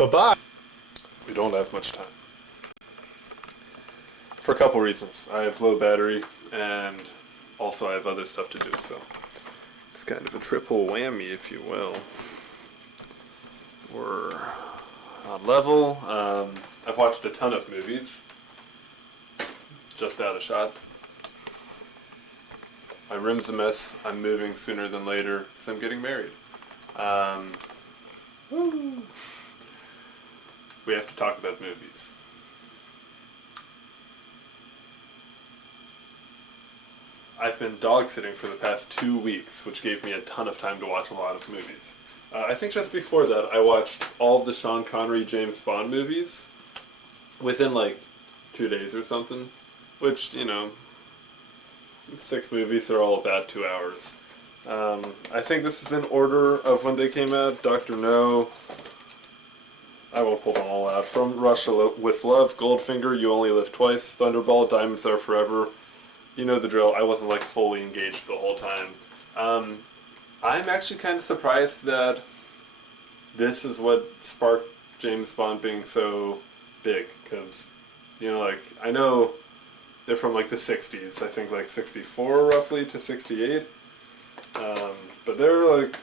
Bye-bye. We don't have much time. For a couple reasons. I have low battery, and also I have other stuff to do, so it's kind of a triple whammy, if you will. We're on level. I've watched a ton of movies. Just out of shot. My room's a mess. I'm moving sooner than later because I'm getting married. Woo. We have to talk about movies. I've been dog sitting for the past 2 weeks, which gave me a ton of time to watch a lot of movies. I think just before that, I watched all of the Sean Connery James Bond movies within like 2 days or something, which, 6 movies are all about 2 hours. I think this is in order of when they came out. Dr. No, I won't pull them all out. From Russia with Love, Goldfinger, You Only Live Twice, Thunderball, Diamonds Are Forever. You know the drill. I wasn't like fully engaged the whole time. I'm actually kind of surprised that this is what sparked James Bond being so big, because, I know they're from like the 60s, I think like 64 roughly to 68, but they're like,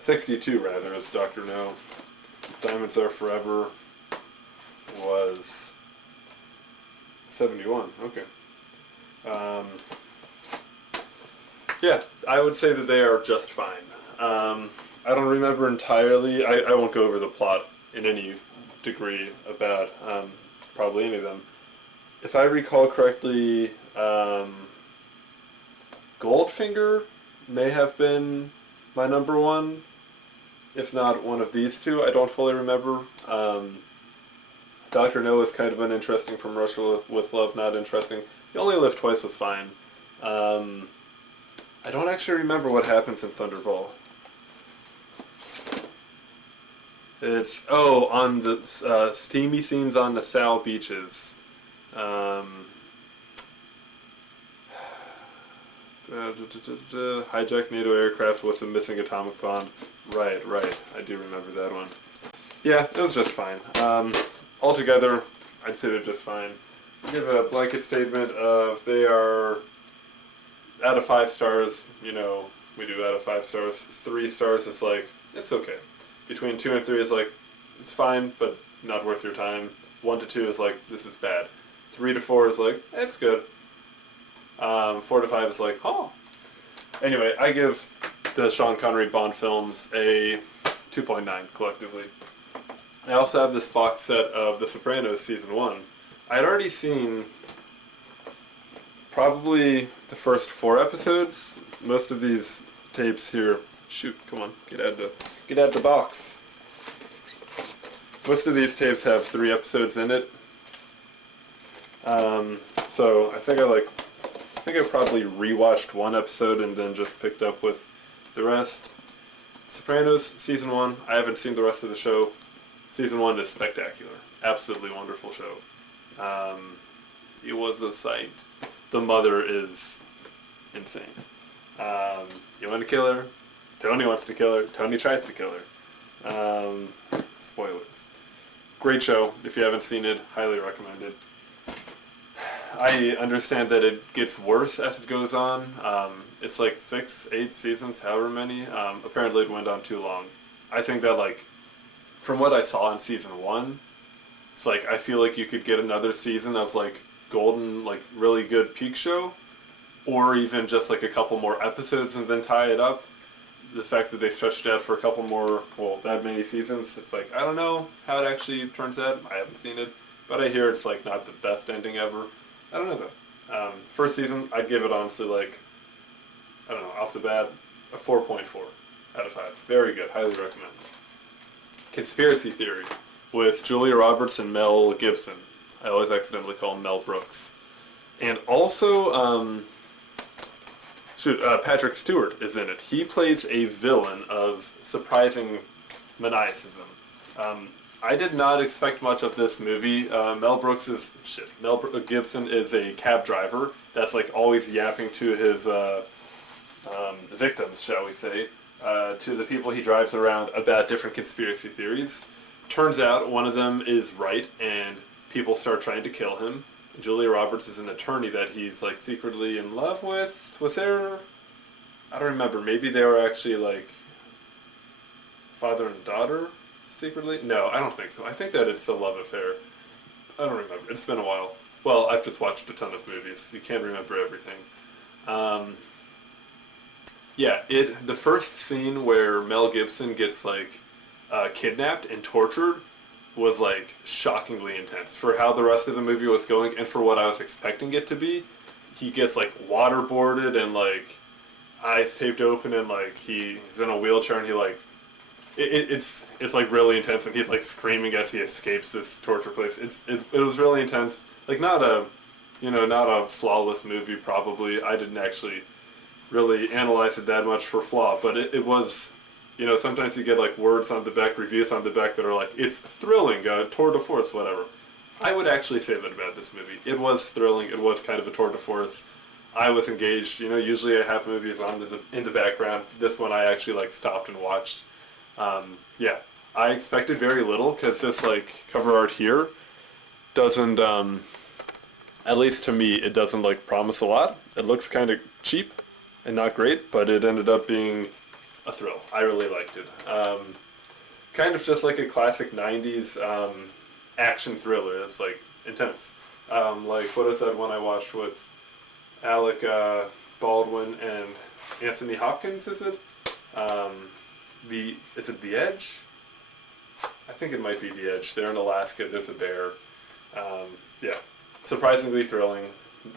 62 rather, is Dr. No. Diamonds Are Forever was 71, okay. I would say that they are just fine. I don't remember entirely. I won't go over the plot in any degree about probably any of them. If I recall correctly, Goldfinger may have been my number one, if not one of these two. I don't fully remember. Dr. No is kind of uninteresting. From Russia with Love, not interesting. You Only Live Twice was fine. I don't actually remember what happens in Thunderball. It's, on the steamy scenes on the Sal beaches. Hijack NATO aircraft with a missing atomic bomb. Right, I do remember that one. Yeah, it was just fine. Altogether, I'd say they're just fine. Give a blanket statement of they are out of 5 stars. We do out of 5 stars. 3 stars is like, it's okay. Between 2 and 3 is like, it's fine, but not worth your time. 1 to 2 is like, this is bad. 3 to 4 is like, it's good. 4 to 5 is like, oh. Anyway, I give the Sean Connery Bond films a 2.9 collectively. I also have this box set of The Sopranos Season 1. I had already seen probably the first 4 episodes. Most of these tapes here... Shoot, come on, get out the box. Most of these tapes have 3 episodes in it. So I think I probably rewatched 1 episode and then just picked up with the rest. Sopranos Season 1, I haven't seen the rest of the show. Season 1 is spectacular. Absolutely wonderful show. It was a sight. The mother is insane. You want to kill her? Tony wants to kill her. Tony tries to kill her. Spoilers. Great show. If you haven't seen it, highly recommended. I understand that it gets worse as it goes on. It's like 6, 8 seasons, however many. Apparently it went on too long. I think that, from what I saw in Season 1, it's like, I feel like you could get another season of, golden, really good peak show, or even just, a couple more episodes and then tie it up. The fact that they stretched it out for a couple more, that many seasons, it's like, I don't know how it actually turns out. I haven't seen it, but I hear it's, not the best ending ever. I don't know, though. First season, I'd give it, honestly, I don't know, off the bat, a 4.4 out of 5. Very good. Highly recommend. Conspiracy Theory with Julia Roberts and Mel Gibson. I always accidentally call him Mel Brooks. And also, Patrick Stewart is in it. He plays a villain of surprising maniacism. I did not expect much of this movie. Mel Gibson is a cab driver that's always yapping to his victims, shall we say. to the people he drives around about different conspiracy theories. Turns out one of them is right, and people start trying to kill him. Julia Roberts is an attorney that he's like secretly in love with. Was there? I don't remember. Maybe they were actually like father and daughter secretly. No, I don't think so. I think that it's a love affair. I don't remember. It's been a while. Well, I've just watched a ton of movies. You can't remember everything. Yeah, the first scene where Mel Gibson gets like kidnapped and tortured was like shockingly intense for how the rest of the movie was going and for what I was expecting it to be. He gets like waterboarded and like eyes taped open and like he's in a wheelchair and he like it's like really intense and he's like screaming as he escapes this torture place. It was really intense. Like not a flawless movie probably. I didn't actually really analyze it that much for flaw, but it was, sometimes you get like words on the back, reviews on the back that are like, it's thrilling, tour de force, whatever. I would actually say that about this movie. It was thrilling, it was kind of a tour de force. I was engaged, usually I have movies on in the background. This one I actually like stopped and watched. Yeah, I expected very little because this like cover art here doesn't, at least to me, it doesn't like promise a lot. It looks kind of cheap and not great, but it ended up being a thrill. I really liked it. Kind of just like a classic 90s action thriller that's like intense. Like, what is that one I watched with Alec Baldwin and Anthony Hopkins, is it? Is it The Edge? I think it might be The Edge. They're in Alaska, there's a bear. Yeah, surprisingly thrilling.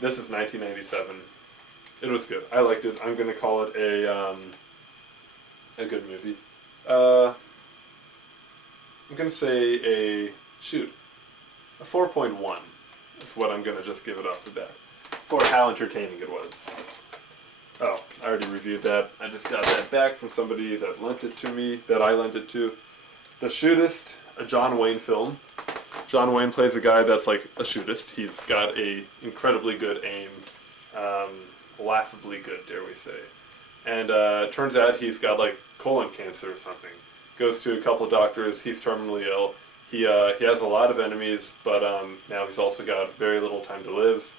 This is 1997. It was good. I liked it. I'm going to call it a good movie. I'm going to say a 4.1 is what I'm going to just give it off the bat for how entertaining it was. Oh, I already reviewed that. I just got that back from somebody that lent it to me, that I lent it to. The Shootist, a John Wayne film. John Wayne plays a guy that's like a shootist. He's got a incredibly good aim. Laughably good, dare we say. And turns out he's got like colon cancer or something. Goes to a couple doctors. He's terminally ill. He has a lot of enemies, but now he's also got very little time to live.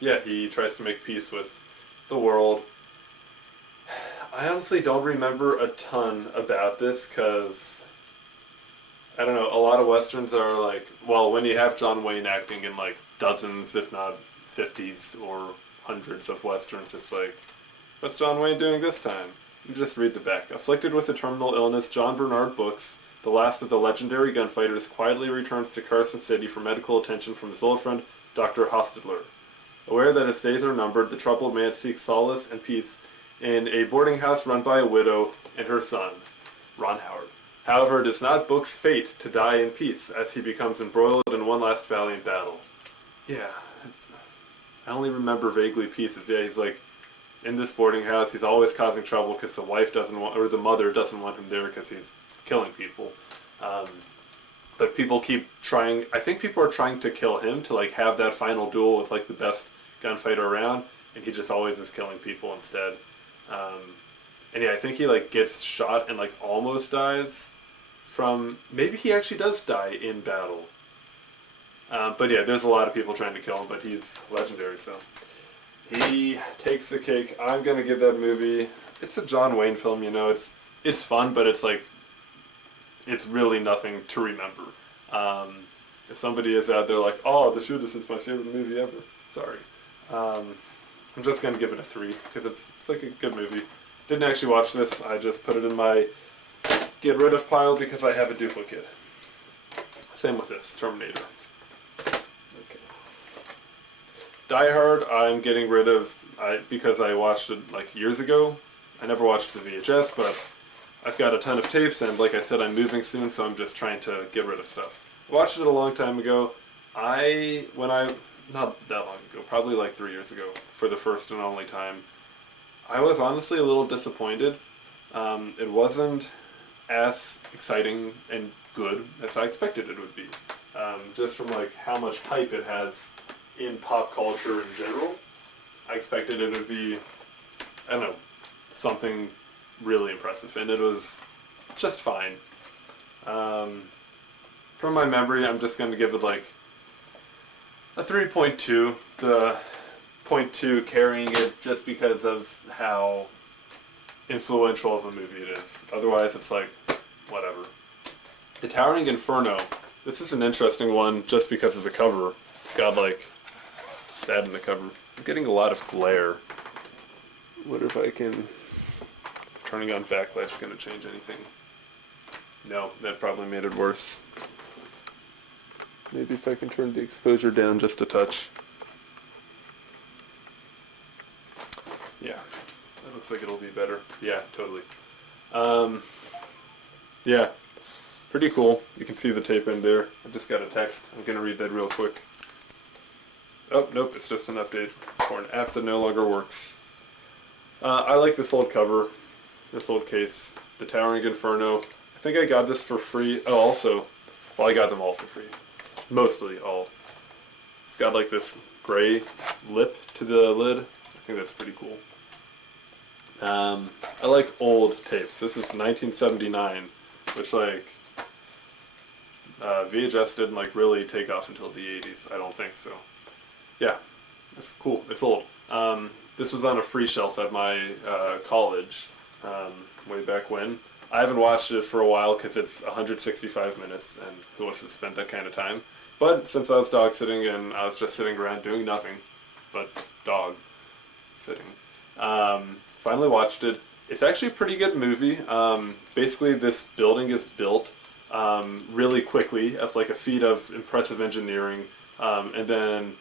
Yeah, he tries to make peace with the world. I honestly don't remember a ton about this because, I don't know, a lot of westerns are like, well, when you have John Wayne acting in like dozens, if not 50s or hundreds of westerns, it's like, what's John Wayne doing this time? You just read the back. Afflicted with a terminal illness, John Bernard Brooks, the last of the legendary gunfighters, quietly returns to Carson City for medical attention from his old friend, Dr. Hostetler. Aware that his days are numbered, the troubled man seeks solace and peace in a boarding house run by a widow and her son, Ron Howard. However, it is not Book's fate to die in peace as he becomes embroiled in one last valiant battle. Yeah, I only remember vaguely pieces. Yeah, he's like in this boarding house. He's always causing trouble because the wife doesn't want, or the mother doesn't want him there because he's killing people. But people keep trying. I think people are trying to kill him to like have that final duel with like the best gunfighter around, and he just always is killing people instead. And yeah, I think he like gets shot and like almost dies from. Maybe he actually does die in battle. But yeah, there's a lot of people trying to kill him, but he's legendary, so he takes the cake. I'm gonna give that movie. It's a John Wayne film, It's fun, but it's like it's really nothing to remember. If somebody is out there like, oh, The Shootist is my favorite movie ever, sorry. I'm just gonna give it a 3 because it's like a good movie. Didn't actually watch this. I just put it in my get rid of pile because I have a duplicate. Same with this Terminator. Okay. Die Hard, I'm getting rid of because I watched it like years ago. I never watched the VHS, but I've got a ton of tapes, and like I said, I'm moving soon, so I'm just trying to get rid of stuff. Watched it a long time ago. Not that long ago, probably like 3 years ago, for the first and only time, I was honestly a little disappointed. It wasn't as exciting and good as I expected it would be. Just from like how much hype it has in pop culture in general. I expected it would be I don't know, something really impressive, and it was just fine. From my memory, I'm just going to give it like a 3.2. The point 2 carrying it just because of how influential of a movie it is. Otherwise, it's like, whatever. The Towering Inferno. This is an interesting one just because of the cover. It's got like that in the cover. I'm getting a lot of glare. What if I can... Turning on backlight's going to change anything. No, that probably made it worse. Maybe if I can turn the exposure down just a touch. Yeah, that looks like it'll be better. Yeah, totally. Yeah, pretty cool. You can see the tape in there. I just got a text. I'm going to read that real quick. Oh, nope, it's just an update for an app that no longer works. I like this old cover, this old case, the Towering Inferno. I think I got this for free. Oh, also, well, I got them all for free. Mostly all. It's got like this gray lip to the lid. I think that's pretty cool. I like old tapes. This is 1979, which like VHS didn't like really take off until the 80s. I don't think so. Yeah, it's cool. It's old. This was on a free shelf at my college way back when. I haven't watched it for a while because it's 165 minutes, and who wants to spend that kind of time? But since I was dog sitting and I was just sitting around doing nothing but dog sitting, finally watched it. It's actually a pretty good movie. Basically, this building is built really quickly as like a feat of impressive engineering, and then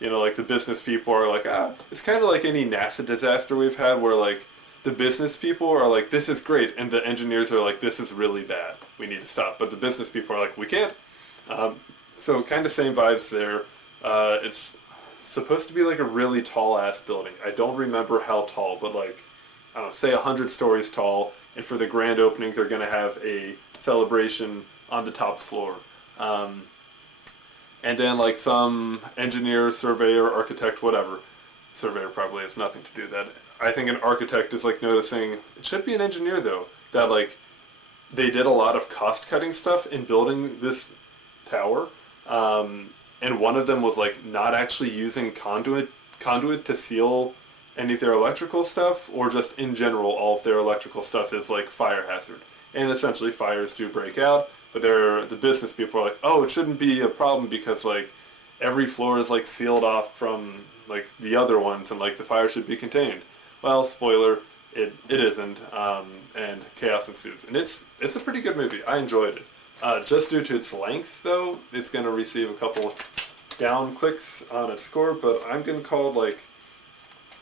like the business people are like, it's kind of like any NASA disaster we've had where like the business people are like, this is great, and the engineers are like, this is really bad, we need to stop. But the business people are like, we can't. So kind of same vibes there. It's supposed to be like a really tall ass building. I don't remember how tall, but like, I don't know, say 100 stories tall, and for the grand opening they're going to have a celebration on the top floor. And then like some engineer, surveyor, architect, whatever. Surveyor probably has nothing to do with that. I think an architect is like noticing, it should be an engineer though, that like they did a lot of cost cutting stuff in building this tower. And one of them was like not actually using conduit to seal any of their electrical stuff, or just in general all of their electrical stuff is like fire hazard. And essentially fires do break out, but the business people are like, oh, it shouldn't be a problem because like every floor is like sealed off from like the other ones, and like the fire should be contained. Well, spoiler, it isn't, and chaos ensues. And it's a pretty good movie. I enjoyed it. Just due to its length, though, it's going to receive a couple down clicks on its score, but I'm going to call it like,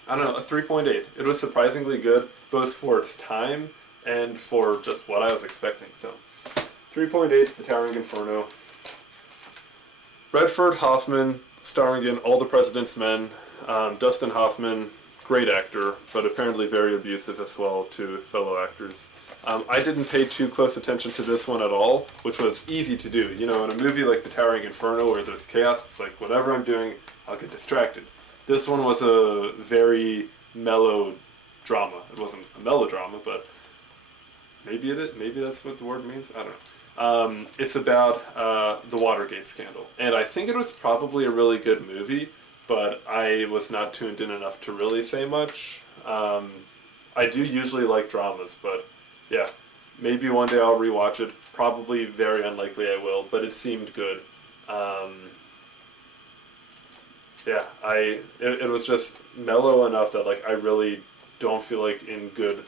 I don't know, a 3.8. It was surprisingly good, both for its time and for just what I was expecting. So, 3.8, The Towering Inferno. Redford Hoffman, starring in All the President's Men. Dustin Hoffman, great actor, but apparently very abusive as well to fellow actors. I didn't pay too close attention to this one at all, which was easy to do. In a movie like The Towering Inferno where there's chaos, it's like whatever I'm doing, I'll get distracted. This one was a very mellow drama. It wasn't a melodrama, but maybe that's what the word means. I don't know. It's about the Watergate scandal, and I think it was probably a really good movie, but I was not tuned in enough to really say much. I do usually like dramas, but yeah, maybe one day I'll rewatch it. Probably very unlikely I will, but it seemed good. Yeah, it was just mellow enough that like I really don't feel like in good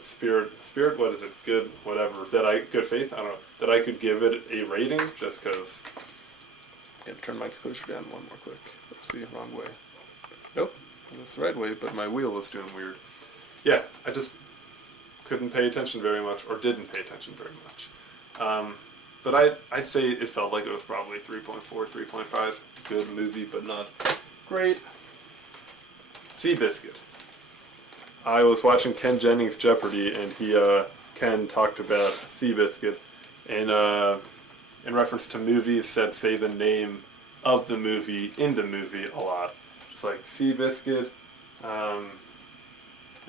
spirit, what is it, good whatever, good faith, I don't know, that I could give it a rating just because. I'm going to turn my exposure down one more click. Oopsie, wrong way. Nope, it was the right way, but my wheel was doing weird. Yeah, I just couldn't pay attention very much, or didn't pay attention very much. But I'd say it felt like it was probably 3.4, 3.5. Good movie, but not great. Seabiscuit. I was watching Ken Jennings' Jeopardy, and Ken talked about Seabiscuit in reference to movies that say the name of the movie in the movie a lot. It's like Seabiscuit,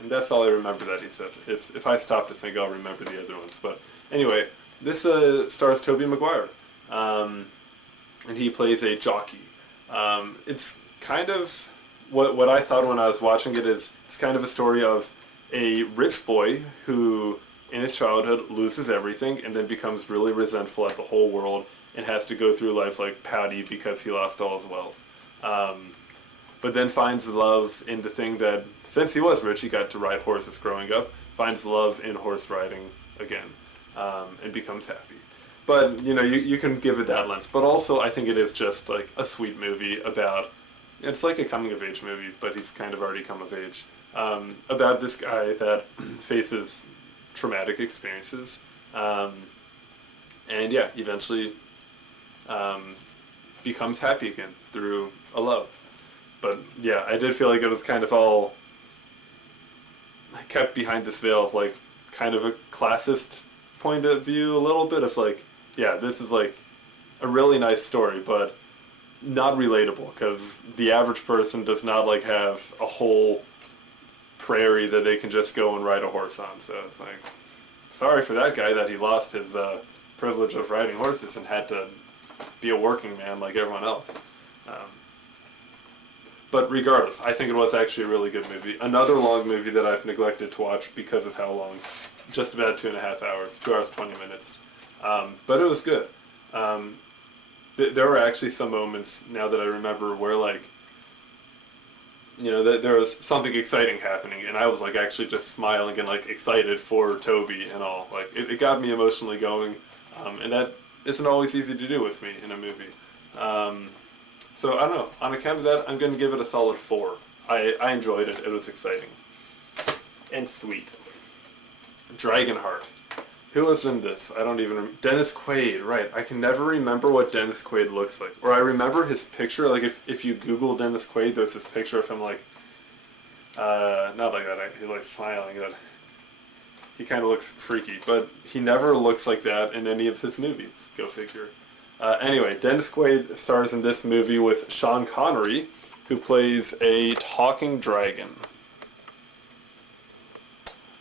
And that's all I remember that he said. If I stop to think, I'll remember the other ones. But anyway, this stars Tobey Maguire, and he plays a jockey. It's kind of what I thought when I was watching it is it's kind of a story of a rich boy who in his childhood loses everything and then becomes really resentful at the whole world and has to go through life like Patty because he lost all his wealth. But then finds love in the thing that, since he was rich, he got to ride horses growing up, finds love in horse riding again, and becomes happy. But, you can give it that lens. But also, I think it is just like a sweet movie about, it's like a coming of age movie, but he's kind of already come of age, about this guy that faces traumatic experiences, and yeah, eventually becomes happy again through a love. But yeah, I did feel like it was kind of all kept behind this veil of like kind of a classist point of view, a little bit of like, yeah, this is like a really nice story, but not relatable because the average person does not like have a whole prairie that they can just go and ride a horse on. So it's like, sorry for that guy that he lost his privilege of riding horses and had to be a working man like everyone else. But regardless, I think it was actually a really good movie. Another long movie that I've neglected to watch because of how long. Just about 2.5 hours, 2 hours, 20 minutes. But it was good. There were actually some moments, now that I remember, where like, there was something exciting happening, and I was like actually just smiling and like excited for Toby and all. Like it got me emotionally going, and that isn't always easy to do with me in a movie. So I don't know. On account of that, I'm going to give it a solid 4. I enjoyed it. It was exciting and sweet. Dragonheart. Who was in this? I don't even remember. Dennis Quaid, right. I can never remember what Dennis Quaid looks like. Or I remember his picture, like if you Google Dennis Quaid, there's this picture of him like, not like that, he like smiling, but he kind of looks freaky. But he never looks like that in any of his movies, go figure. Anyway, Dennis Quaid stars in this movie with Sean Connery, who plays a talking dragon.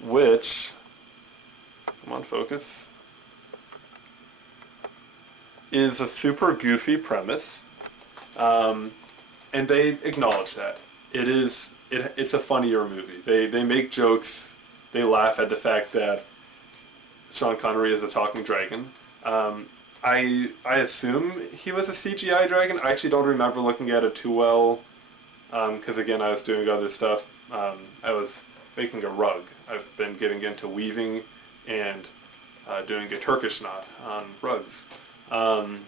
Which, come on, focus, is a super goofy premise, and they acknowledge that. It's a funnier movie. They make jokes, they laugh at the fact that Sean Connery is a talking dragon. I assume he was a CGI dragon. I actually don't remember looking at it too well, because again, I was doing other stuff. I was making a rug. I've been getting into weaving and doing a Turkish knot on rugs. And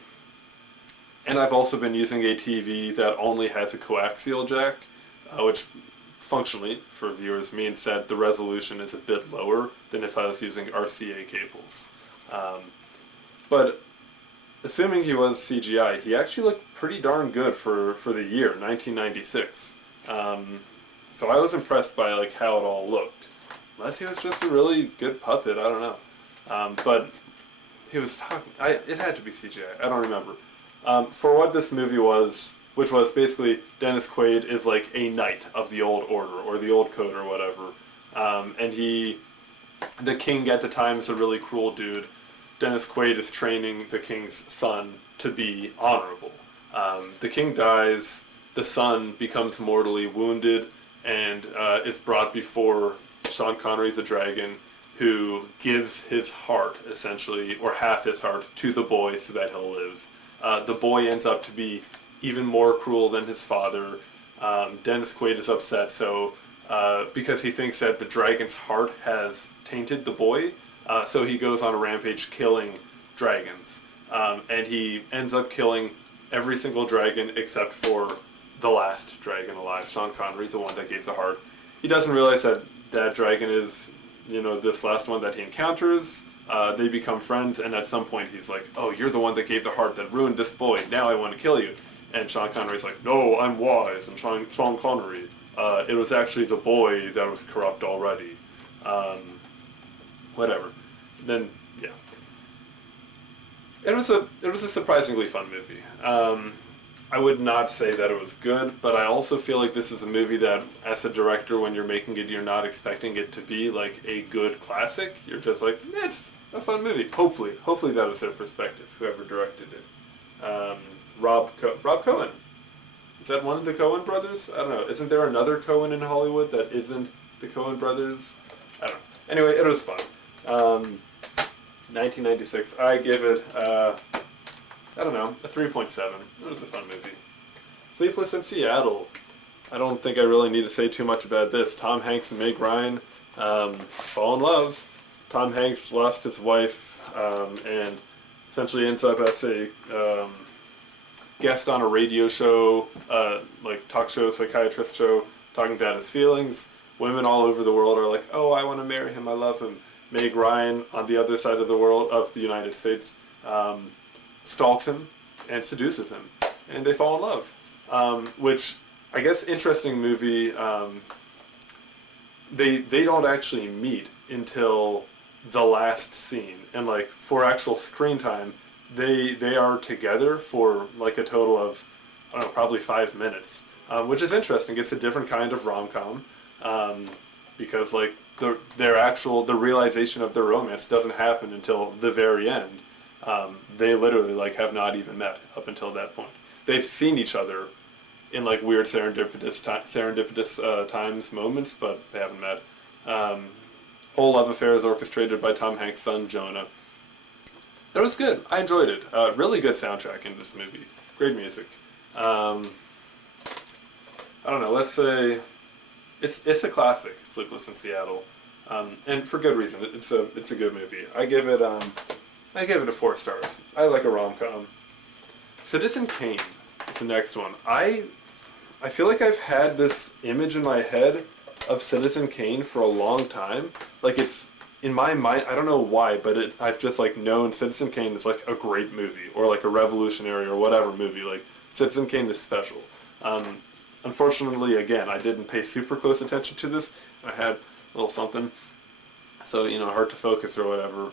I've also been using a TV that only has a coaxial jack, which functionally, for viewers, means that the resolution is a bit lower than if I was using RCA cables. But assuming he was CGI, he actually looked pretty darn good for the year, 1996. So I was impressed by like how it all looked. Unless he was just a really good puppet, I don't know. But he was talking. It had to be CGI. I don't remember. For what this movie was, which was basically Dennis Quaid is like a knight of the old order or the old code or whatever, and the king at the time is a really cruel dude. Dennis Quaid is training the king's son to be honorable. The king dies, the son becomes mortally wounded, and is brought before Sean Connery the dragon, who gives his heart, essentially, or half his heart, to the boy so that he'll live. The boy ends up to be even more cruel than his father. Dennis Quaid is upset, because he thinks that the dragon's heart has tainted the boy, so he goes on a rampage killing dragons. And he ends up killing every single dragon except for the last dragon alive, Sean Connery, the one that gave the heart. He doesn't realize that that dragon is, this last one that he encounters. They become friends, and at some point he's like, oh, you're the one that gave the heart that ruined this boy. Now I want to kill you. And Sean Connery's like, no, I'm wise. And Sean Connery, it was actually the boy that was corrupt already. Whatever. Then, yeah. It was a surprisingly fun movie. I would not say that it was good, but I also feel like this is a movie that, as a director, when you're making it, you're not expecting it to be like a good classic. You're just like, it's a fun movie. Hopefully that was their perspective. Whoever directed it, Rob Cohen. Is that one of the Coen brothers? I don't know. Isn't there another Coen in Hollywood that isn't the Coen brothers? I don't know. Anyway, it was fun. 1996. I give it. I don't know, a 3.7. It was a fun movie. Sleepless in Seattle. I don't think I really need to say too much about this. Tom Hanks and Meg Ryan fall in love. Tom Hanks lost his wife and essentially ends up as a guest on a radio show, like talk show, psychiatrist show, talking about his feelings. Women all over the world are like, oh, I want to marry him, I love him. Meg Ryan, on the other side of the world, of the United States, stalks him and seduces him, and they fall in love. Which, I guess, interesting movie. They don't actually meet until the last scene, and like for actual screen time, they are together for like a total of, I don't know, probably 5 minutes, which is interesting. It's a different kind of rom-com, because like the realization of their romance doesn't happen until the very end. They literally like have not even met up until that point. They've seen each other in like weird serendipitous times, moments, but they haven't met. Whole love affair is orchestrated by Tom Hanks' son Jonah. It was good. I enjoyed it. Really good soundtrack in this movie. Great music. I don't know. Let's say it's a classic, Sleepless in Seattle, and for good reason. It's a good movie. I give it a 4 stars. I like a rom-com. Citizen Kane is the next one. I feel like I've had this image in my head of Citizen Kane for a long time. Like, it's in my mind, I don't know why, but I've just like known Citizen Kane is like a great movie, or like a revolutionary or whatever movie. Like, Citizen Kane is special. Unfortunately, again, I didn't pay super close attention to this. I had a little something, so hard to focus or whatever.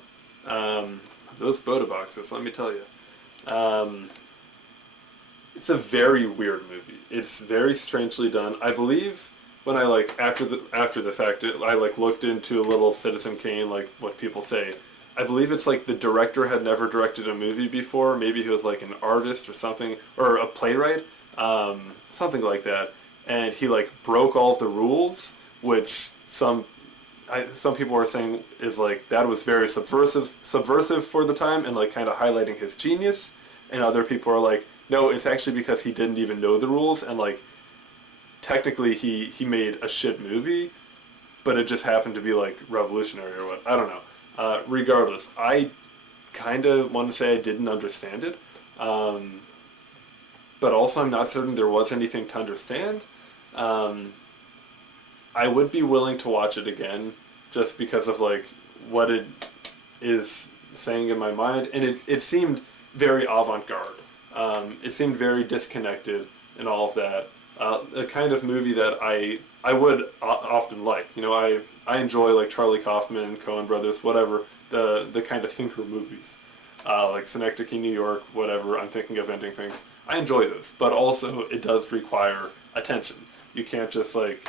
Those Boda boxes, let me tell you. It's a very weird movie. It's very strangely done. I believe when I like after the fact, I like looked into a little Citizen Kane, like what people say. I believe it's like the director had never directed a movie before. Maybe he was like an artist or something, or a playwright, something like that. And he like broke all of the rules, which some people are saying is like that was very subversive for the time, and like kind of highlighting his genius. And other people are like, no, it's actually because he didn't even know the rules, and like technically he made a shit movie, but it just happened to be like revolutionary or what. I don't know. Regardless, I kind of want to say I didn't understand it, but also I'm not certain there was anything to understand. I would be willing to watch it again just because of like what it is saying in my mind, and it seemed very avant-garde. It seemed very disconnected and all of that. A kind of movie that I would often like. I enjoy like Charlie Kaufman, Coen Brothers, whatever, the kind of thinker movies. Like Synecdoche, New York, whatever, I'm thinking of ending things. I enjoy those, but also it does require attention. You can't just like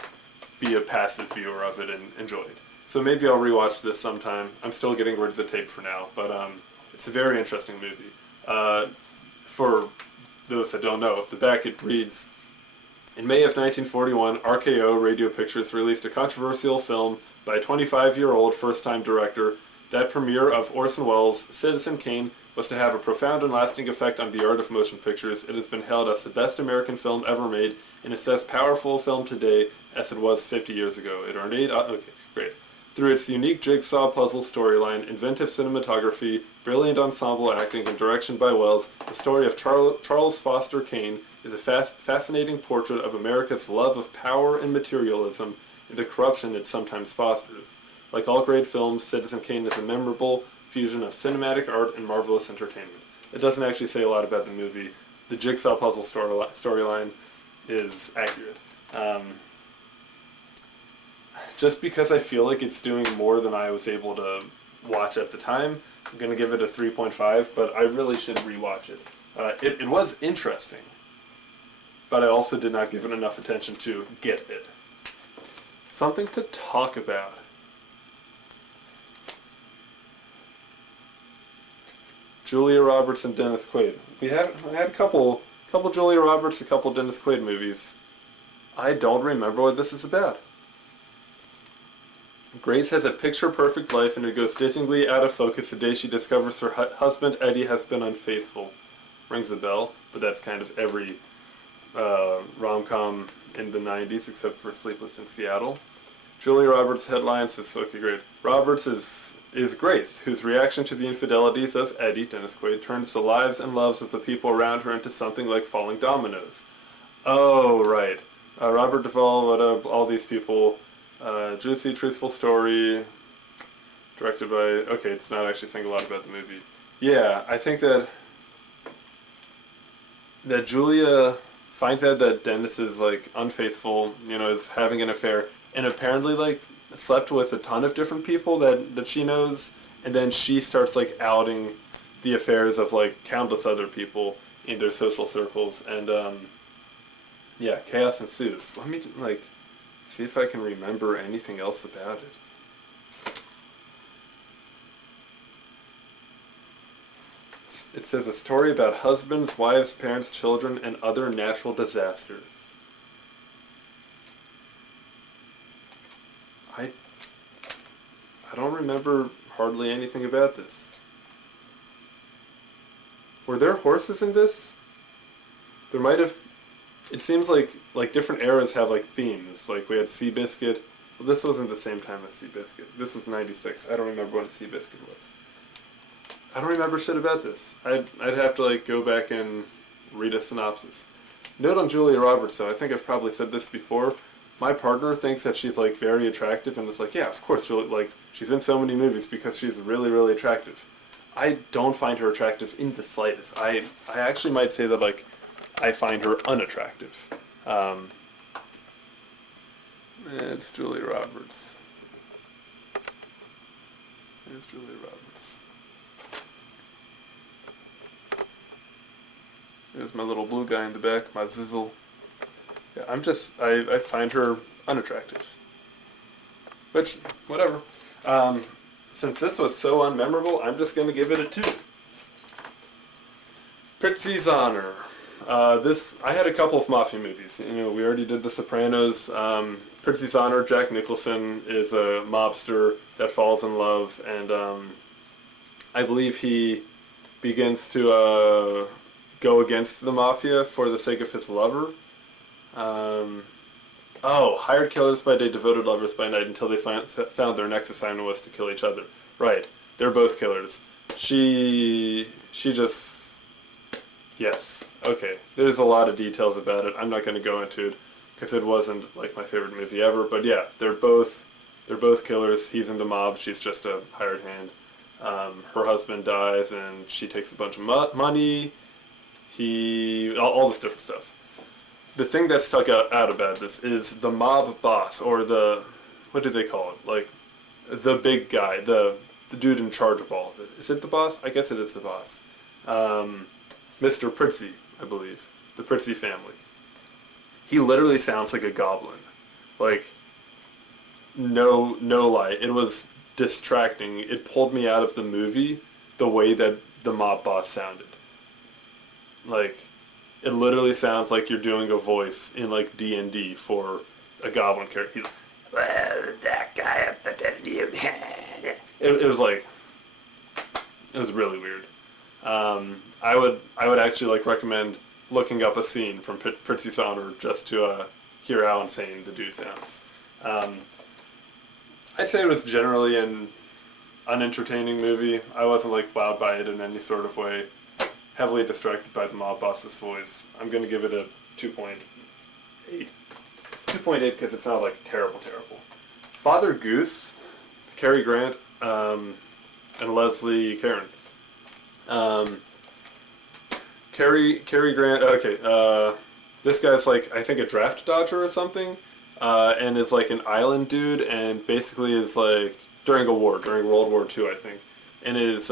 be a passive viewer of it and enjoy it. So maybe I'll rewatch this sometime. I'm still getting rid of the tape for now, but it's a very interesting movie. For those that don't know, at the back it reads, in May of 1941, RKO Radio Pictures released a controversial film by a 25-year-old first-time director. That premiere of Orson Welles' Citizen Kane was to have a profound and lasting effect on the art of motion pictures. It has been hailed as the best American film ever made, and it's as powerful a film today as it was 50 years ago. It earned 8... Okay, great. Through its unique jigsaw puzzle storyline, inventive cinematography, brilliant ensemble acting, and direction by Welles, the story of Charles Foster Kane is a fascinating portrait of America's love of power and materialism and the corruption it sometimes fosters. Like all great films, Citizen Kane is a memorable fusion of cinematic art and marvelous entertainment. It doesn't actually say a lot about the movie. The jigsaw puzzle storyline is accurate. Just because I feel like it's doing more than I was able to watch at the time, I'm going to give it a 3.5, but I really should rewatch it. It was interesting. but I also did not give it enough attention to get it. Something to talk about. Julia Roberts and Dennis Quaid. I had a couple Julia Roberts, a couple Dennis Quaid movies. I don't remember what this is about. Grace has a picture-perfect life, and it goes dizzyingly out of focus the day she discovers her husband Eddie has been unfaithful. Rings a bell, but that's kind of every rom-com in the 90s except for Sleepless in Seattle. Julia Roberts headlines is okay, great. Roberts is Grace, whose reaction to the infidelities of Eddie, Dennis Quaid, turns the lives and loves of the people around her into something like falling dominoes. Oh, right. Robert Duvall, all these people. Juicy, truthful story, directed by... Okay, it's not actually saying a lot about the movie. Yeah, I think that Julia finds out that Dennis is, like, unfaithful, is having an affair, and apparently, like, slept with a ton of different people that she knows, and then she starts, like, outing the affairs of, like, countless other people in their social circles, and, yeah, chaos ensues. Let me, like... see if I can remember anything else about it. It says a story about husbands, wives, parents, children, and other natural disasters. I don't remember hardly anything about this. Were there horses in this? There might have... It seems like different eras have like themes. Like we had Seabiscuit. Well, this wasn't the same time as Seabiscuit. This was '96. I don't remember when Seabiscuit was. I don't remember shit about this. I'd have to like go back and read a synopsis. Note on Julia Roberts though. I think I've probably said this before. My partner thinks that she's like very attractive, and it's like, yeah, of course, like she's in so many movies because she's really, really attractive. I don't find her attractive in the slightest. I actually might say that like. I find her unattractive. It's Julia Roberts. There's Julia Roberts. There's my little blue guy in the back, my Zizzle. Yeah, I find her unattractive. Which, whatever. Since this was so unmemorable, I'm just going to give it a 2. Prizzi's Honor. I had a couple of mafia movies. We already did The Sopranos. Prizzi's Honor, Jack Nicholson is a mobster that falls in love, and I believe he begins to go against the mafia for the sake of his lover. Hired killers by day, devoted lovers by night until they found their next assignment was to kill each other. Right, they're both killers. She just... Yes. Okay, there's a lot of details about it. I'm not going to go into it because it wasn't like my favorite movie ever. But yeah, they're both killers. He's in the mob. She's just a hired hand. Her husband dies, and she takes a bunch of money. All this different stuff. The thing that stuck out about this is the mob boss, or what do they call it? Like the big guy, the dude in charge of all of it. Is it the boss? I guess it is the boss. Mr. Prizzi, I believe. The Prizzi family. He literally sounds like a goblin. Like, no lie. It was distracting. It pulled me out of the movie the way that the mob boss sounded. Like, it literally sounds like you're doing a voice in, like, D&D for a goblin character. He's like, well, that guy up the... It was like... It was really weird. I would actually like recommend looking up a scene from Prizzi's Honor just to hear how insane the dude sounds. I'd say it was generally an unentertaining movie. I wasn't like wowed by it in any sort of way. Heavily distracted by the mob boss's voice. I'm gonna give it a 2.8. 2.8 because it's not like terrible. Father Goose, Cary Grant, and Leslie Caron. Cary Grant, okay, this guy's like, I think a draft dodger or something, and is like an island dude, and basically is like, during World War II, I think, and is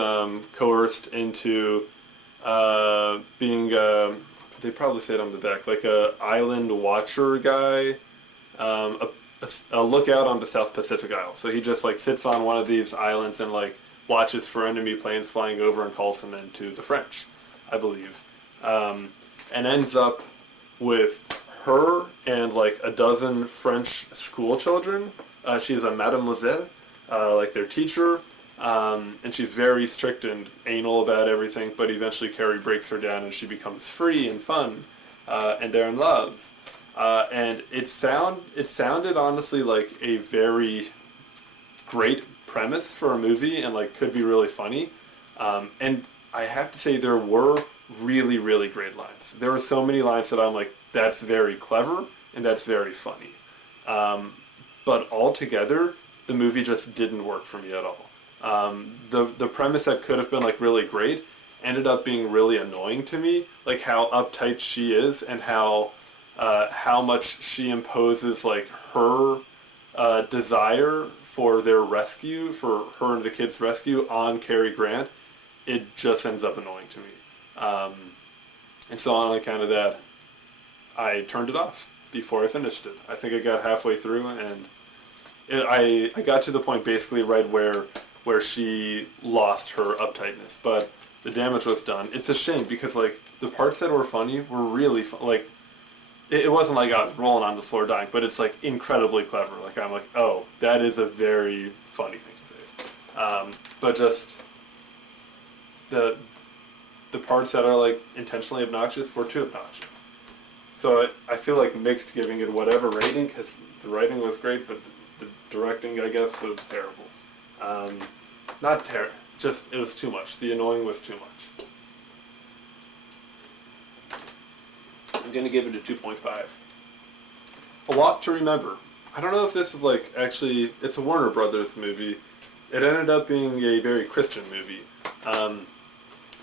coerced into being, they probably say it on the back, like a island watcher guy, a lookout on the South Pacific Isle. So he just like sits on one of these islands and like watches for enemy planes flying over and calls them into the French, I believe, and ends up with her and like a dozen French school children. She's a mademoiselle, like their teacher, and she's very strict and anal about everything, but eventually Carrie breaks her down and she becomes free and fun, and they're in love. And it sounded honestly like a very great premise for a movie and like could be really funny. And I have to say there were really, really great lines. There were so many lines that I'm like, that's very clever and that's very funny. But altogether, the movie just didn't work for me at all. The premise that could have been like really great ended up being really annoying to me, like how uptight she is and how much she imposes like her desire for their rescue, for her and the kids' rescue on Cary Grant. It just ends up annoying to me. And so on account of that, I turned it off before I finished it. I think I got halfway through and I got to the point basically right where she lost her uptightness, but the damage was done. It's a shame because like the parts that were funny were really like it wasn't like I was rolling on the floor dying, but it's like incredibly clever. Like I'm like, oh, that is a very funny thing to say. But just the parts that are like intentionally obnoxious were too obnoxious. So I feel like mixed giving it whatever rating because the writing was great, but the directing I guess was terrible. Not terrible, just it was too much. The annoying was too much. I'm gonna give it a 2.5. A Walk to Remember. I don't know if this is like actually it's a Warner Brothers movie. It ended up being a very Christian movie.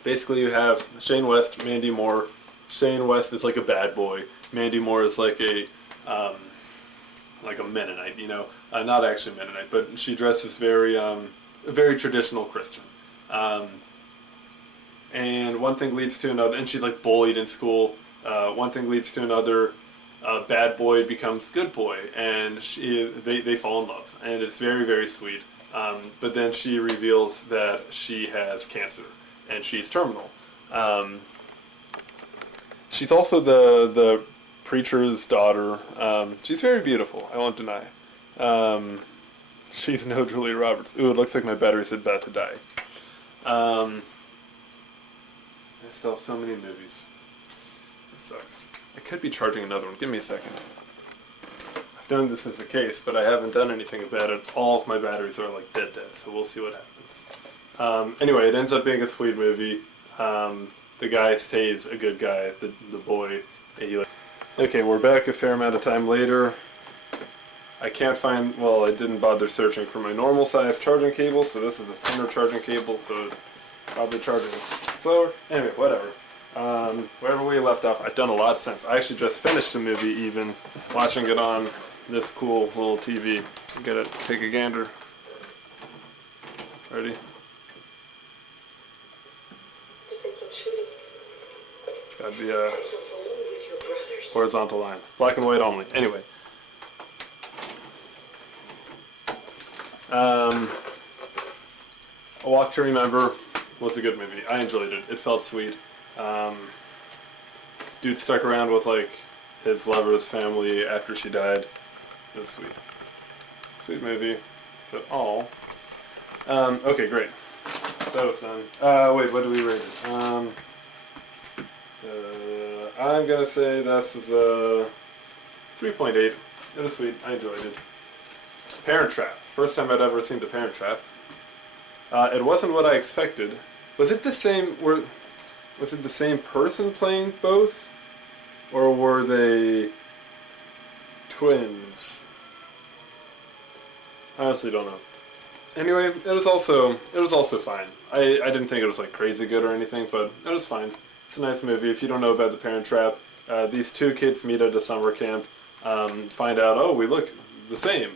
Basically, you have Shane West, Mandy Moore. Shane West is like a bad boy. Mandy Moore is like a Mennonite, you know, not actually Mennonite, but she dresses very traditional Christian. And one thing leads to another, and she's like bullied in school. One thing leads to another. Bad boy becomes good boy, and they fall in love, and it's very, very sweet. But then she reveals that she has cancer, and she's terminal. She's also the preacher's daughter. She's very beautiful, I won't deny. She's no Julia Roberts. Ooh, it looks like my battery's about to die. I still have so many movies. It sucks. I could be charging another one. Give me a second. I've known this is the case, but I haven't done anything about it. All of my batteries are like dead, so we'll see what happens. Anyway, it ends up being a sweet movie. The guy stays a good guy. The boy. Okay, we're back a fair amount of time later. I can't find, well, I didn't bother searching for my normal size charging cable, so this is a thinner charging cable, so probably charging slower. Anyway, whatever. Wherever we left off, I've done a lot since. I actually just finished the movie even, watching it on this cool little TV. Get it, take a gander. Ready? It's got the horizontal line. Black and white only. Anyway. A Walk to Remember was a good movie. I enjoyed it. It felt sweet. Dude stuck around with like his lover's family after she died. It was sweet. Sweet movie. So, okay, great. So it's done. Wait, what do we rate it? I'm gonna say this is a 3.8. It was sweet. I enjoyed it. Parent Trap. First time I'd ever seen The Parent Trap. It wasn't what I expected. Was it the same? Was it the same person playing both, or were they twins? I honestly don't know. Anyway, it was also fine. I didn't think it was like crazy good or anything, but it was fine. It's a nice movie. If you don't know about The Parent Trap, these two kids meet at a summer camp, find out, oh, we look the same.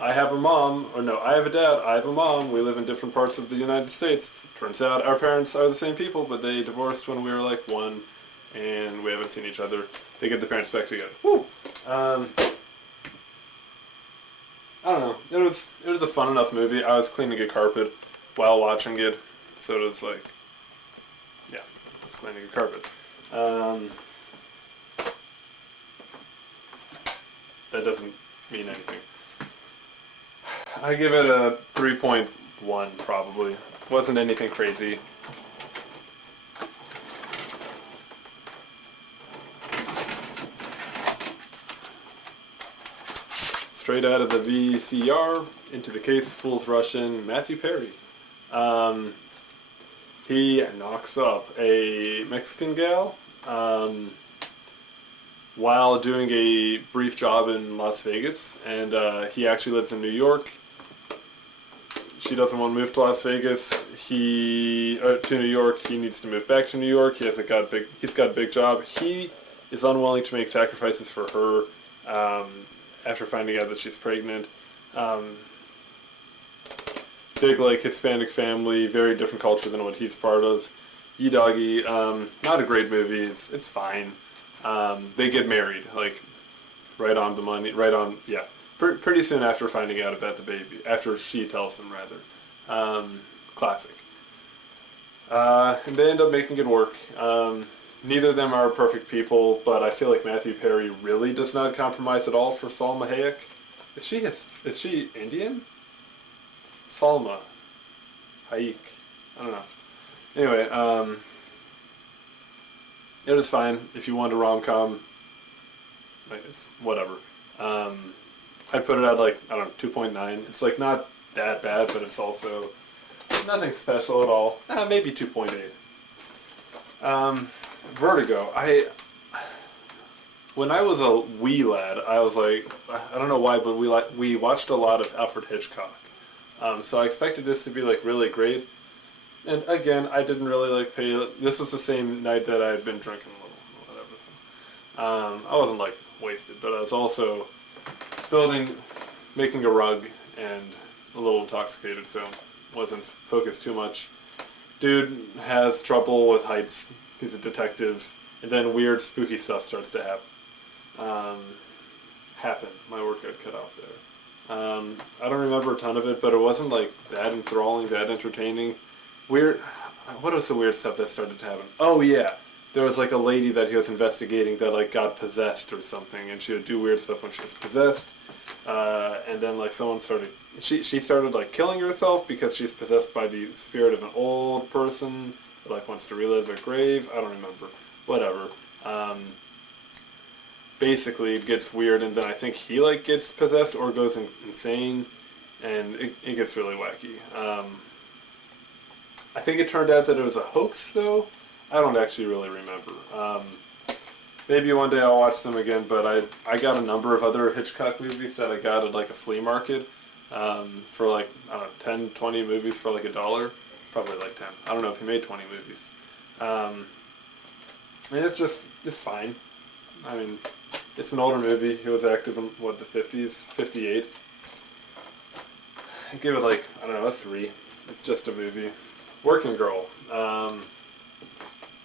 I have a mom, or no, I have a dad, I have a mom, we live in different parts of the United States. Turns out our parents are the same people, but they divorced when we were like 1, and we haven't seen each other. They get the parents back together. Woo! I don't know. It was a fun enough movie. I was cleaning a carpet while watching it, so it was like, yeah, I was cleaning a carpet. That doesn't mean anything. I give it a 3.1 probably. Wasn't anything crazy. Straight out of the VCR, into the case, Fools Rush In, Matthew Perry. He knocks up a Mexican gal while doing a brief job in Las Vegas, and he actually lives in New York. She doesn't want to move to Las Vegas. To New York. He needs to move back to New York. He's got a big job. He is unwilling to make sacrifices for her after finding out that she's pregnant. Big like Hispanic family, very different culture than what he's part of. Ye Doggy, not a great movie. It's fine. They get married, like right on the money, yeah. Pretty soon after finding out about the baby, after she tells him rather. Classic. And they end up making it work. Neither of them are perfect people, but I feel like Matthew Perry really does not compromise at all for Salma Hayek. Is she Indian? Salma Hayek. I don't know. Anyway, it was fine. If you want a rom-com, like, it's whatever. I'd put it at like, I don't know, 2.9. It's like not that bad, but it's also nothing special at all. Maybe 2.8. Vertigo. When I was a wee lad, I was like, I don't know why, but we watched a lot of Alfred Hitchcock. So I expected this to be like really great. And again, I didn't really like pay. This was the same night that I had been drinking a little, whatever. So, I wasn't like wasted, but I was also making a rug and a little intoxicated, so wasn't focused too much. Dude has trouble with heights. He's a detective, and then weird, spooky stuff starts to happen. My word got cut off there. I don't remember a ton of it, but it wasn't like that enthralling, that entertaining. Weird. What was the weird stuff that started to happen? Oh yeah, there was like a lady that he was investigating that like got possessed or something, and she would do weird stuff when she was possessed. And then like someone started. She started like killing herself because she's possessed by the spirit of an old person that like wants to relive their grave. I don't remember. Whatever. Basically, it gets weird, and then I think he like gets possessed or goes insane, and it gets really wacky. I think it turned out that it was a hoax, though. I don't actually really remember. Maybe one day I'll watch them again, but I got a number of other Hitchcock movies that I got at like a flea market for like, I don't know, 10, 20 movies for like $1. Probably like 10. I don't know if he made 20 movies. And it's fine. I mean, it's an older movie. He was active in, what, the 50s? 58. I give it like, I don't know, a 3. It's just a movie. Working Girl.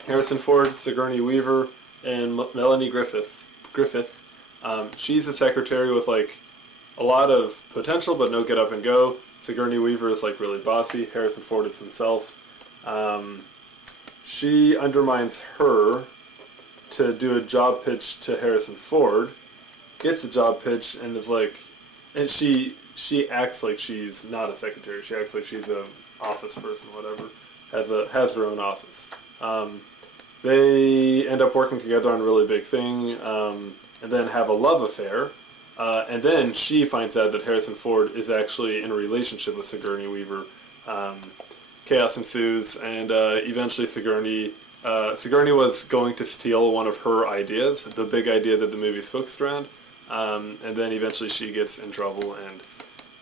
Harrison Ford, Sigourney Weaver, and Melanie Griffith. She's a secretary with like a lot of potential, but no get up and go. Sigourney Weaver is like really bossy. Harrison Ford is himself. She undermines her to do a job pitch to Harrison Ford. Gets the job pitch and is like, and she acts like she's not a secretary. She acts like she's a office person, whatever. Has her own office. They end up working together on a really big thing, and then have a love affair. And then she finds out that Harrison Ford is actually in a relationship with Sigourney Weaver. Chaos ensues, and eventually Sigourney was going to steal one of her ideas, the big idea that the movie's focused around. And then eventually she gets in trouble, and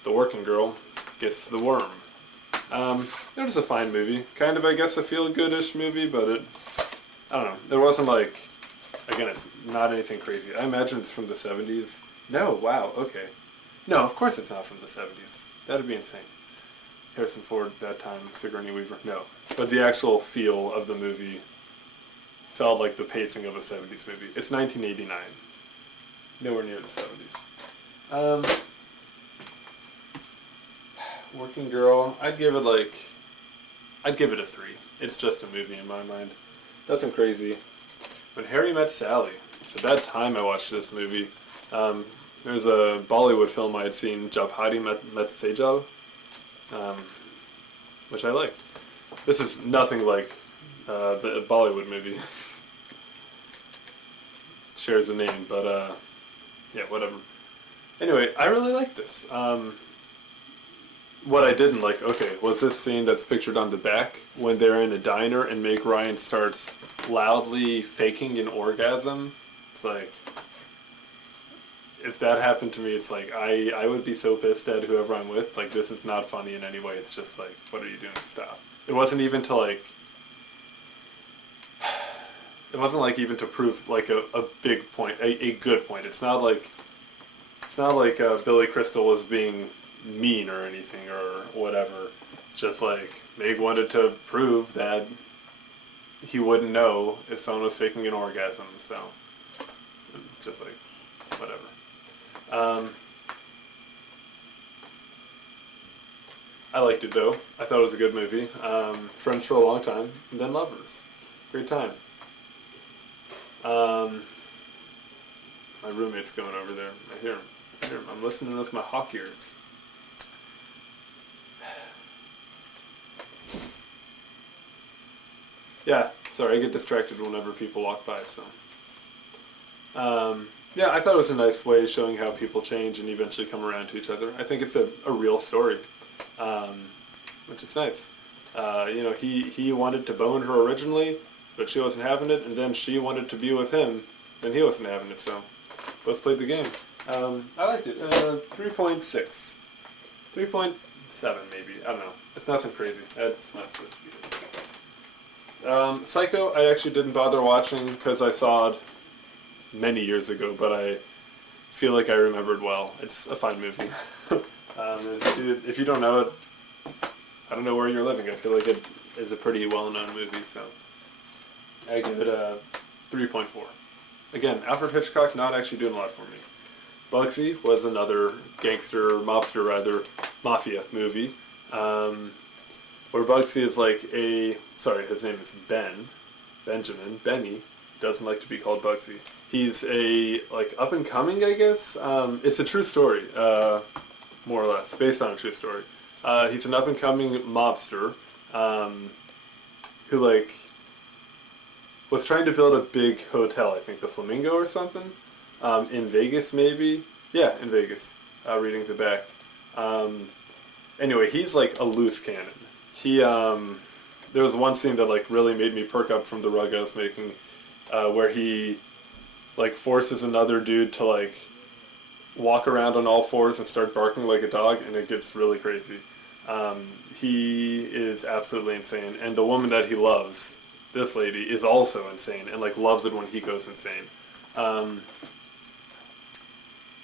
the working girl gets the worm. It was a fine movie. Kind of, I guess, a feel-good-ish movie, but I don't know. It wasn't like, again, it's not anything crazy. I imagine it's from the 70s. No, wow, okay. No, of course it's not from the 70s. That'd be insane. Harrison Ford that time, Sigourney Weaver. No. But the actual feel of the movie felt like the pacing of a 70s movie. It's 1989. Nowhere near the 70s. Working Girl, I'd give it a 3. It's just a movie in my mind. Nothing crazy. When Harry Met Sally. It's about time I watched this movie. There was a Bollywood film I had seen, Jab Hari Met Sejal, which I liked. This is nothing like the Bollywood movie. Shares a name, but yeah, whatever. Anyway, I really liked this. What I didn't like, was this scene that's pictured on the back when they're in a diner and Meg Ryan starts loudly faking an orgasm. It's like, if that happened to me, it's like, I would be so pissed at whoever I'm with. Like, this is not funny in any way. It's just like, what are you doing? Stop. It wasn't even to like, it wasn't like even to prove like a big point, a good point. It's not like Billy Crystal was being mean or anything or whatever. It's just like Meg wanted to prove that he wouldn't know if someone was faking an orgasm, so just like whatever. I liked it though. I thought it was a good movie. Friends for a long time, and then Lovers. Great time. My roommate's going over there. I hear him. I'm listening with my hawk ears. Yeah, sorry, I get distracted whenever people walk by, so. Yeah, I thought it was a nice way showing how people change and eventually come around to each other. I think it's a real story, which is nice. He wanted to bone her originally, but she wasn't having it, and then she wanted to be with him, and he wasn't having it, so both played the game. I liked it. 3.6. 3.7 maybe. I don't know. It's nothing crazy. It's not supposed to be good. Psycho, I actually didn't bother watching because I saw it many years ago, but I feel like I remembered well. It's a fine movie. If you don't know it, I don't know where you're living. I feel like it is a pretty well-known movie, so I give it a 3.4. Again, Alfred Hitchcock not actually doing a lot for me. Bugsy was another mafia movie, where Bugsy is like his name is Benny, doesn't like to be called Bugsy. He's a, up and coming, I guess. It's a true story, more or less, based on a true story. He's an up and coming mobster, who, was trying to build a big hotel, I think the Flamingo or something, in Vegas maybe. Yeah, in Vegas, reading the back. Anyway, he's like a loose cannon. There was one scene that really made me perk up from the rug I was making, where he forces another dude to walk around on all fours and start barking like a dog, and it gets really crazy. He is absolutely insane, and the woman that he loves, this lady, is also insane and loves it when he goes insane.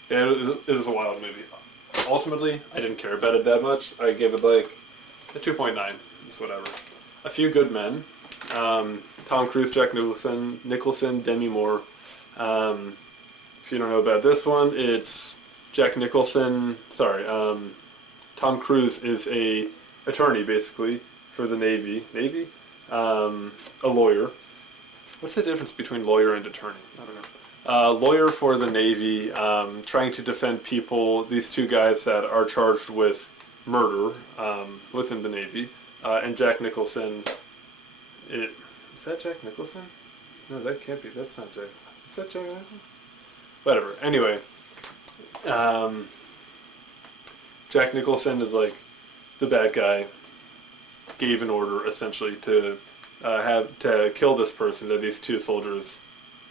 It is a wild movie. Ultimately, I didn't care about it that much. I gave it a 2.9. It's whatever. A Few Good Men. Tom Cruise, Jack Nicholson, Demi Moore. If you don't know about this one, it's Jack Nicholson. Tom Cruise is a attorney basically for the Navy. A lawyer. What's the difference between lawyer and attorney? I don't know. Lawyer for the Navy, trying to defend people. These two guys that are charged with murder within the Navy, and Jack Nicholson. Is that Jack Nicholson? No, that can't be. That's not Jack. Is that Jack Nicholson? Whatever. Anyway, Jack Nicholson is the bad guy. Gave an order essentially to kill this person that these two soldiers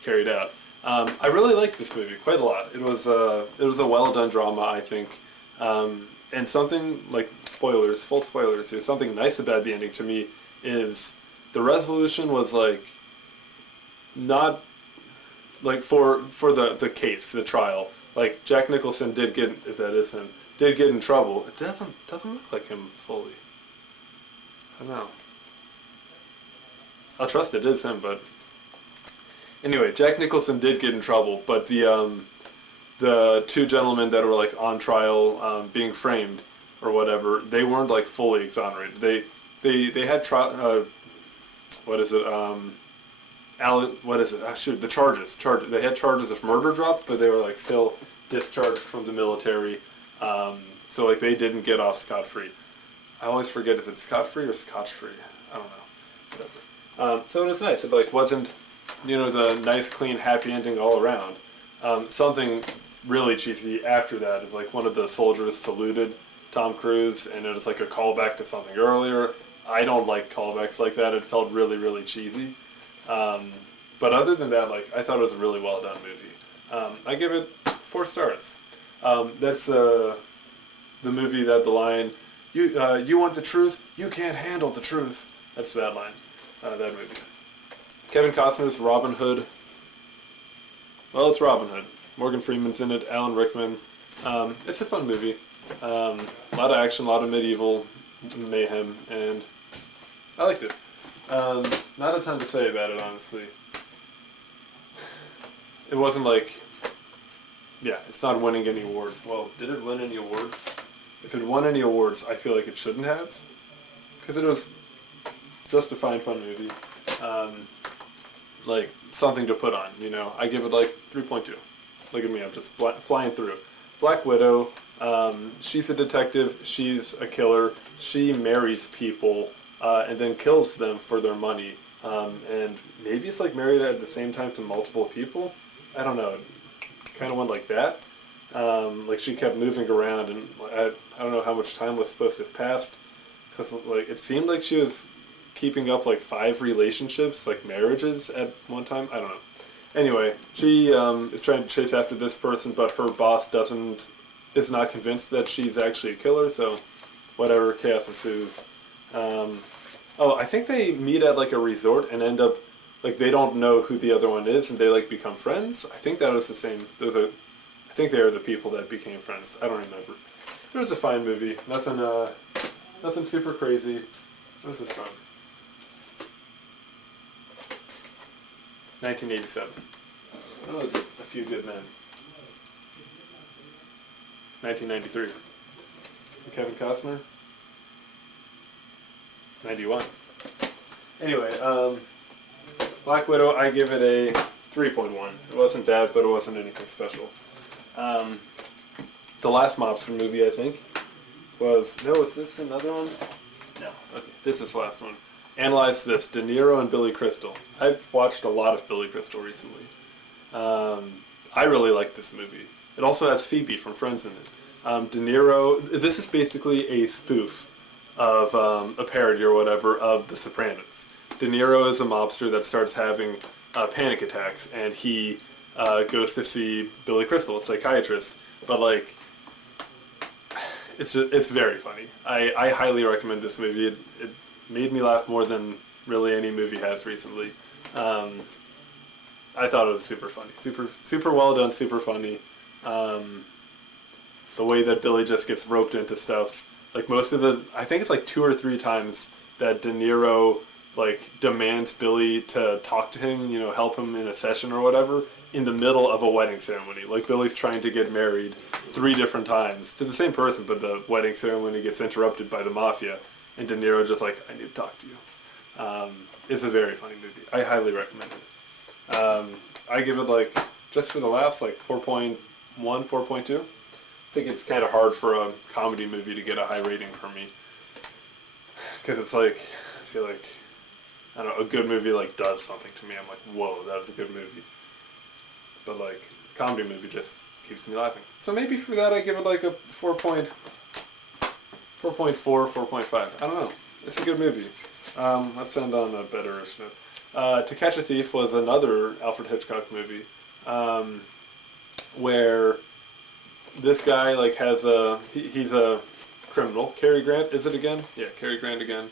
carried out. I really liked this movie quite a lot. It was a well done drama, I think, and something full spoilers here. Something nice about the ending to me is the resolution was not for the case, the trial, Like Jack Nicholson did get, if that is him, did get in trouble. It doesn't look like him fully. I don't know. I'll trust it is him, but anyway, Jack Nicholson did get in trouble, but the two gentlemen that were like on trial, being framed or whatever, they weren't like fully exonerated. They had what is it? What is it? Shoot, the charges. They had charges of murder dropped, but they were like still discharged from the military. So like they didn't get off scot-free. I always forget, is it scot-free or scotch-free? I don't know. Whatever. So it was nice. It like wasn't, the nice, clean, happy ending all around. Something really cheesy after that is like one of the soldiers saluted Tom Cruise, and it was like a callback to something earlier. I don't like callbacks like that. It felt really, really cheesy. But other than that, like I thought it was a really well done movie. I give it 4 stars. That's the movie that the line, you want the truth, you can't handle the truth. That's that line, that movie. Kevin Costner's Robin Hood. Well, it's Robin Hood. Morgan Freeman's in it, Alan Rickman. It's a fun movie. A lot of action, a lot of medieval mayhem, and I liked it. Not a ton to say about it, honestly. It wasn't like, it's not winning any awards. Well, did it win any awards? If it won any awards, I feel like it shouldn't have, because it was just a fine, fun movie. Like, something to put on, I give it like 3.2. Look at me, I'm just flying through. Black Widow, she's a detective, she's a killer, she marries people, and then kills them for their money. And maybe it's like married at the same time to multiple people. I don't know. Kind of went like that. Like she kept moving around, and I don't know how much time was supposed to have passed, because like it seemed like she was keeping up like 5 relationships, like marriages at one time. I don't know. Anyway, she is trying to chase after this person, but her boss is not convinced that she's actually a killer. So, whatever, chaos ensues. I think they meet at like a resort and end up like they don't know who the other one is, and they like become friends. I think that was the same. I think they are the people that became friends. I don't remember. It was a fine movie. Nothing super crazy. It was just fun. 1987. That was A Few Good Men. 1993. Kevin Costner. 91. Anyway, Black Widow, I give it a 3.1. It wasn't bad, but it wasn't anything special. The last mobster movie, I think, was this another one? No. Okay, this is the last one. Analyze This, De Niro and Billy Crystal. I've watched a lot of Billy Crystal recently. I really like this movie. It also has Phoebe from Friends in it. De Niro, this is basically a spoof of a parody or whatever of The Sopranos. De Niro is a mobster that starts having panic attacks, and he goes to see Billy Crystal, a psychiatrist. But like, it's very funny. I highly recommend this movie. It made me laugh more than really any movie has recently. I thought it was super funny, super well done, super funny. The way that Billy just gets roped into stuff, like I think it's like 2 or 3 times that De Niro like demands Billy to talk to him, help him in a session or whatever, in the middle of a wedding ceremony. Like Billy's trying to get married 3 different times to the same person, but the wedding ceremony gets interrupted by the mafia, and De Niro just like, I need to talk to you. It's a very funny movie. I highly recommend it. I give it like, just for the laughs, like 4.1, 4.2. I think it's kind of hard for a comedy movie to get a high rating from me, because it's like, I feel like, I don't know, a good movie like does something to me. I'm like, whoa, that was a good movie. But like, comedy movie just keeps me laughing. So maybe for that I give it like a 4.4, 4.5. I don't know. It's a good movie. Let's end on a better-ish note. To Catch a Thief was another Alfred Hitchcock movie, where this guy like has he's a criminal. Cary Grant, is it again? Yeah, Cary Grant again.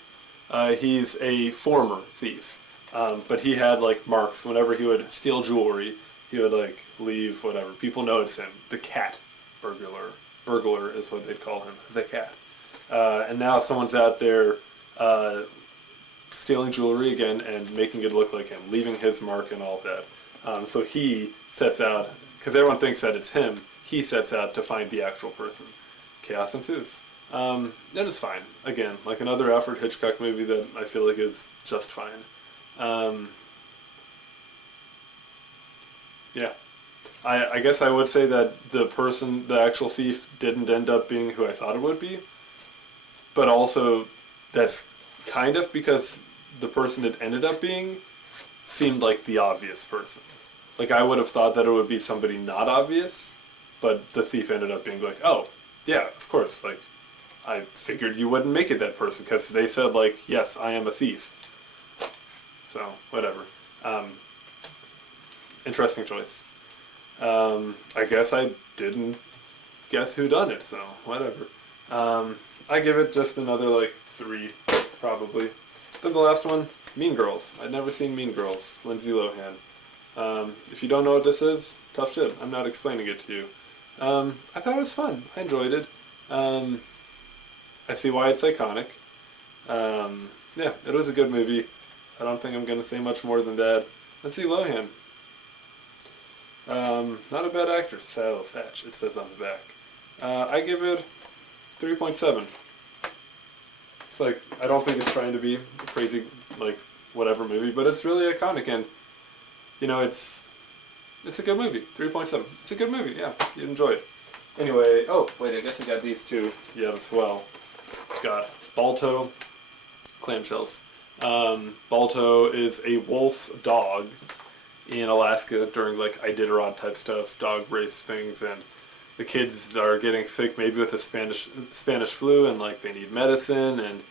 He's a former thief, but he had like marks whenever he would steal jewelry. He would like leave whatever. People notice him. The cat burglar. Burglar is what they'd call him. The cat. And now someone's out there stealing jewelry again and making it look like him, leaving his mark and all of that. So he sets out, because everyone thinks that it's him, he sets out to find the actual person. Chaos ensues. That is fine. Again, like another Alfred Hitchcock movie that I feel like is just fine. Yeah. I guess I would say that the actual thief, didn't end up being who I thought it would be. But also, that's kind of because the person it ended up being seemed like the obvious person. Like, I would have thought that it would be somebody not obvious, but the thief ended up being like, oh, yeah, of course, like, I figured you wouldn't make it that person, because they said, like, yes, I am a thief. So, whatever. Interesting choice. I guess I didn't guess who done it, so whatever. I give it just another, like, 3, probably. Then the last one, Mean Girls. I'd never seen Mean Girls. Lindsay Lohan. If you don't know what this is, tough shit. I'm not explaining it to you. I thought it was fun. I enjoyed it. I see why it's iconic. Yeah, it was a good movie. I don't think I'm going to say much more than that. Lindsay Lohan. Not a bad actress. Sally Fetch, it says on the back. I give it 3.7. It's like, I don't think it's trying to be a crazy, like, whatever movie, but it's really iconic, and, you know, it's a good movie. 3.7. It's a good movie, yeah. You'd enjoy it. Anyway, oh, wait, I guess I got these two. Yeah, as well. Got Balto clamshells. Balto is a wolf dog in Alaska during, like, Iditarod type stuff, dog race things, and the kids are getting sick maybe with the Spanish flu, and, like, they need medicine, and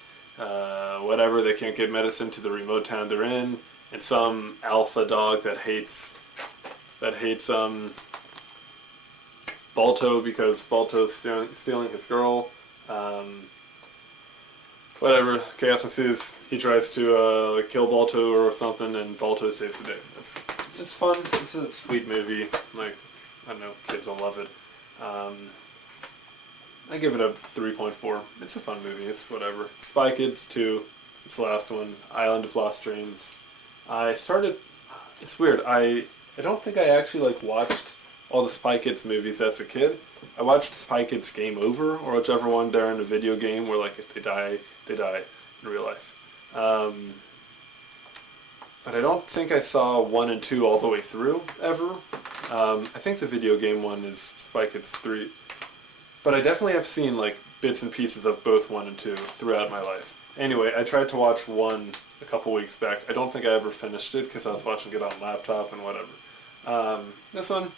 whatever, they can't get medicine to the remote town they're in, and some alpha dog that hates Balto because Balto's stealing his girl. Whatever, chaos ensues. He tries to like kill Balto or something, and Balto saves the day. It's fun. It's a sweet movie. Like, I don't know, kids will love it. I give it a 3.4. It's a fun movie. It's whatever. Spy Kids 2. It's the last one. Island of Lost Dreams. It's weird. I don't think I actually like watched all the Spy Kids movies as a kid. I watched Spy Kids Game Over, or whichever one they're in a video game where, like, if they die in real life. But I don't think I saw 1 and 2 all the way through, ever. I think the video game one is Spy Kids 3. But I definitely have seen, like, bits and pieces of both 1 and 2 throughout my life. Anyway, I tried to watch 1 a couple weeks back. I don't think I ever finished it because I was watching it on laptop and whatever. This one,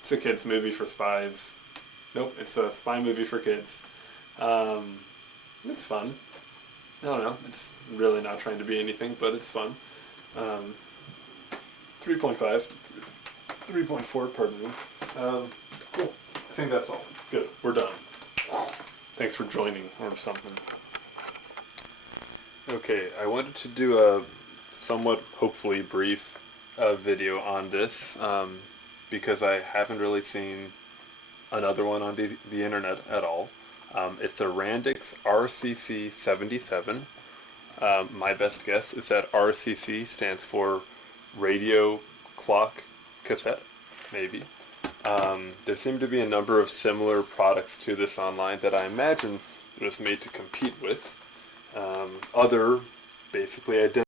it's a kids movie for spies. Nope, it's a spy movie for kids. It's fun. I don't know, it's really not trying to be anything, but it's fun. 3.5. 3.4, pardon me. Cool. I think that's all. Good, we're done. Thanks for joining, or something. Okay, I wanted to do a somewhat, hopefully, brief video on this, because I haven't really seen another one on the internet at all. It's a Randix RCC77. My best guess is that RCC stands for Radio Clock Cassette, maybe. There seem to be a number of similar products to this online that I imagine it was made to compete with other basically identical